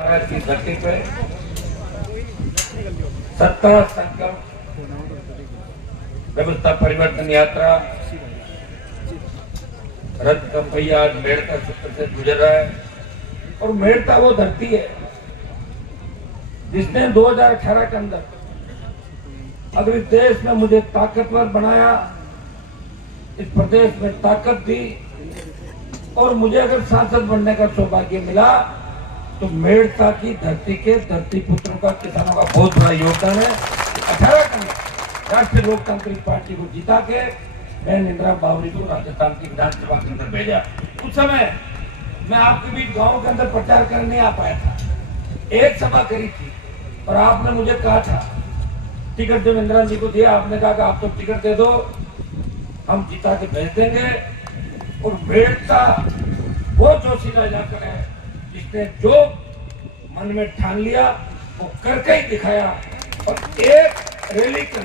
भारत की धरती पे सत्ता संकल्प व्यवस्था परिवर्तन यात्रा रथ का पहिया आज मेड़ता सूत्र से गुजर रहा है। और मेड़ता वो धरती है जिसने 2018 के अंदर अगर इस देश में मुझे ताकतवर बनाया, इस प्रदेश में ताकत दी और मुझे अगर सांसद बनने का सौभाग्य मिला तो मेड़ता की धरती के धरती पुत्रों का, किसानों का बहुत बड़ा योगदान है। 18 के अंदर राष्ट्रीय लोकतांत्रिक पार्टी को जिता के मैं इंदिरा बावरी को राजस्थान की विधानसभा के अंदर भेजा। उस समय मैं आपके बीच गांव के अंदर प्रचार करने नहीं आ पाया था। एक सभा करी थी और आपने मुझे कहा था, टिकट जब इंदिरा जी को दिया, आपने कहा कि आप तो टिकट दे दो, हम जिता के भेज देंगे। और मेड़ता वो जोशीला इलाका है जिसने जो मन में ठान लिया वो करके ही दिखाया। और एक रैली के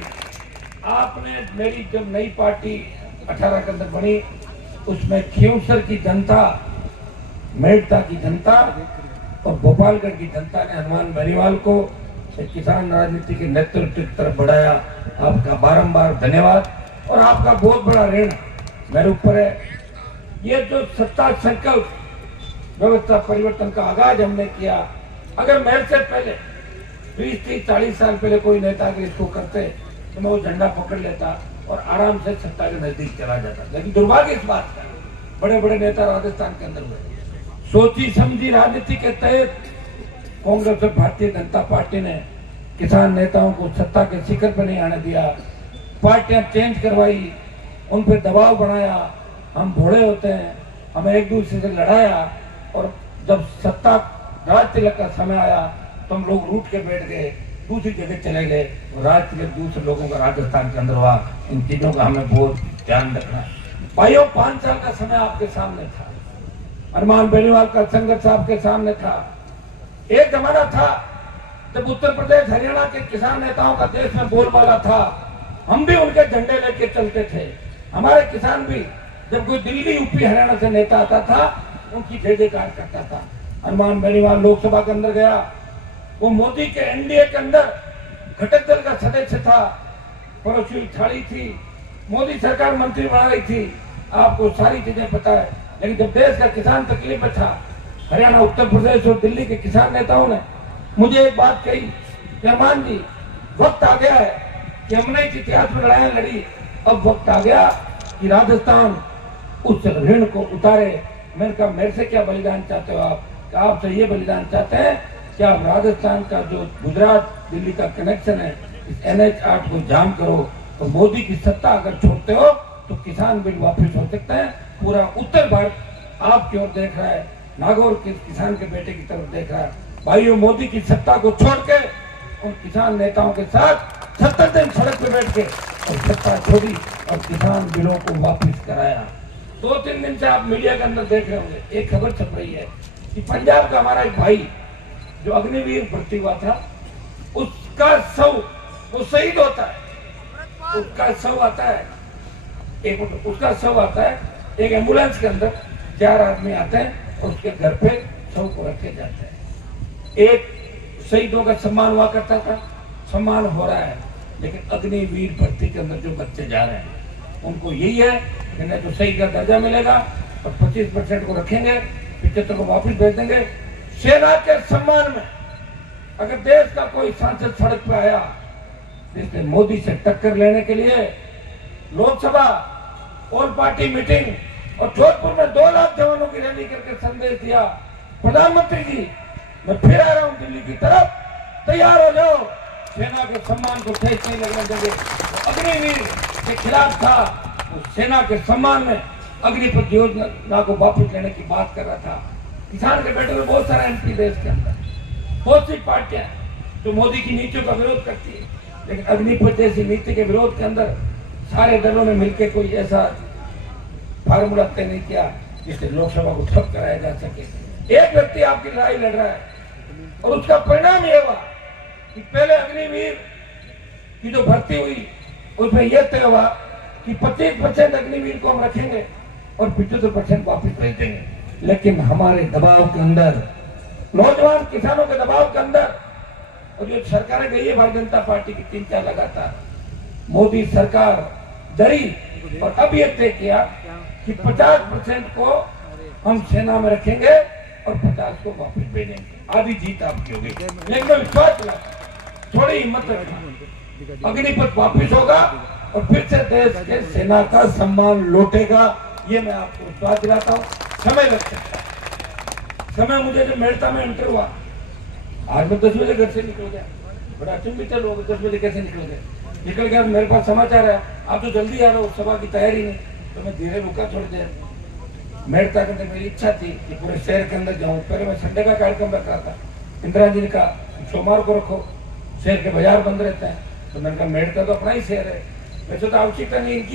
आपने मेरी जब नई पार्टी 18 के अंदर बनी, उसमें खींवसर की जनता, मेड़ता की जनता और गोपालगढ़ की जनता ने हनुमान बेनीवाल को किसान राजनीति के नेतृत्व की तरफ बढ़ाया। आपका बारंबार धन्यवाद और आपका बहुत बड़ा ऋण मेरे ऊपर है। ये जो सत्ता संकल्प व्यवस्था परिवर्तन का आगाज हमने किया, अगर मेरे से पहले 20-30-40 साल पहले कोई नेता अगर इसको करते तो मैं वो झंडा पकड़ लेता और आराम से सत्ता के नजदीक चला जाता। लेकिन दुर्भाग्य इस बात का, बड़े बड़े नेता राजस्थान के अंदर हुए, सोची समझी राजनीति के तहत कांग्रेस और भारतीय जनता पार्टी ने किसान नेताओं को सत्ता के शिखर पर नहीं आने दिया, पार्टियां चेंज करवाई, उन पर दबाव बनाया। हम भोले होते हैं, हमें एक दूसरे से लड़ाया और जब सत्ता राज तिलक का समय आया तो हम लोग रूठ के बैठ गए, दूसरी जगह चले गए। राज तिलक दूसरे लोगों का राजस्थान के अंदर हुआ। इन चीजों का हमें बहुत ध्यान रखना है। भाइयों, 5 साल का समय आपके सामने था, हनुमान बेनीवाल का संघर्ष आपके सामने था। एक जमाना था जब उत्तर प्रदेश हरियाणा के किसान नेताओं का देश में बोलबाला था, हम भी उनके झंडे लेके चलते थे। हमारे किसान भी जब कोई दिल्ली यूपी हरियाणा से नेता आता था उनकी जय जयकार करता था। हनुमान बेनीवाल लोकसभा के अंदर गया, वो मोदी के एनडीए के अंदर घटक दल का सदस्य था, परोसी थाली थी, मोदी सरकार मंत्री बना रही थी, आपको सारी चीजें पता है। लेकिन जब देश का किसान तकलीफ में था, हरियाणा, उत्तर प्रदेश और दिल्ली के किसान नेताओं ने मुझे एक बात कही कि हनुमान जी, वक्त आ गया है कि हमने इस इतिहास में लड़ाइयां लड़ी, अब वक्त आ गया कि राजस्थान उस ऋण को उतारे। मैंने कहा, मेरे से क्या बलिदान चाहते हो आप? कि आपसे ये बलिदान चाहते हैं कि आप राजस्थान का जो गुजरात दिल्ली का कनेक्शन है, इस NH8 को जाम करो। तो मोदी की सत्ता अगर छोड़ते हो तो किसान बिल वापस हो सकता है। पूरा उत्तर भारत आपकी ओर देख रहा है, नागौर के किसान के बेटे की तरफ देख रहा है। भाइयों, मोदी की सत्ता को छोड़ के उन किसान नेताओं के साथ 70 दिन सड़क पे बैठ के और सत्ता छोड़ी और किसान बिलों को वापस कराया। 2-3 दिन से आप मीडिया के अंदर देख रहे होंगे, एक खबर छप रही है कि पंजाब का हमारा एक भाई जो अग्निवीर भर्ती हुआ था, उसका शव, वो शहीद होता है, उसका शव आता है, उसका शव आता है एक एम्बुलेंस के अंदर, 4 आदमी आते हैं और उसके घर पे शव को रखे जाते हैं। एक शहीदों का सम्मान हुआ करता था, सम्मान हो रहा है, लेकिन अग्निवीर भर्ती के अंदर जो बच्चे जा रहे हैं उनको यही है कि नहीं तो शहीद का दर्जा मिलेगा और 25% को रखेंगे, 75 को वापस भेज देंगे। सेना के सम्मान में अगर देश का कोई सांसद सड़क पे आया जिसने मोदी से टक्कर लेने के लिए लोकसभा ऑल पार्टी मीटिंग और जोधपुर में 2 लाख जवानों की रैली करके संदेश दिया, प्रधानमंत्री जी मैं फिर आ रहा हूं दिल्ली की तरफ, तैयार हो जाओ, सेना के सम्मान को ठेस नहीं लगने देंगे। तो अग्निवीर के खिलाफ था, उस सेना के सम्मान में अग्निपथ योजना को वापस लेने की बात कर रहा था। किसान के बेटे में बहुत सारा MP देश के अंदर, बहुत सी पार्टियां जो मोदी की नीतियों का विरोध करती है, लेकिन अग्निपथ जैसी नीति के विरोध के अंदर सारे दलों ने मिलकर कोई ऐसा फार्मूला तय नहीं किया जिससे लोकसभा को ठप कराया जा सके। एक व्यक्ति आपकी लड़ाई लड़ रहा है और उसका परिणाम यह हुआ कि पहले अग्निवीर की जो भर्ती हुई उसमें यह तय हुआ कि 25% अग्निवीर को हम रखेंगे और 75% वापस भेज देंगे। लेकिन हमारे दबाव के अंदर नौजवान किसानों के दबाव के अंदर और जो सरकारें गई है भारतीय जनता पार्टी की 3-4 लगातार, मोदी सरकार डरी और अब ये तय किया कि 50% को हम सेना में रखेंगे और 50 को वापस भेजेंगे। आधी जीत आपकी होगी, लेकिन मैं विश्वास दिलाता, थोड़ी हिम्मत रखना, अग्निपथ वापिस होगा और फिर से देश के सेना का सम्मान लौटेगा, ये मैं आपको विश्वास दिलाता हूँ। समय लग सकता है, समय मुझे जब मेड़ता में एंटर हुआ, आज मैं 10 बजे घर से निकल गया, बड़ा अचंभित लोग 10 बजे कैसे निकल गया, मेरे पास समाचार है आप तो जल्दी आ रहे हो, सभा की तैयारी नहीं, तो मैं धीरे रुका थोड़ी देर। मेड़ता के अंदर मेरी इच्छा थी कि पूरे शहर के अंदर जाऊं। पहले मैं संडे का कार्यक्रम रख रहा था, इंदिरा जी ने कहा सोमवार को रखो, शहर के बाजार बंद रहते हैं, तो मैंने कहा मेड़ता तो अपना ही शहर है, वैसे तो आवश्यकता नहीं इनकी।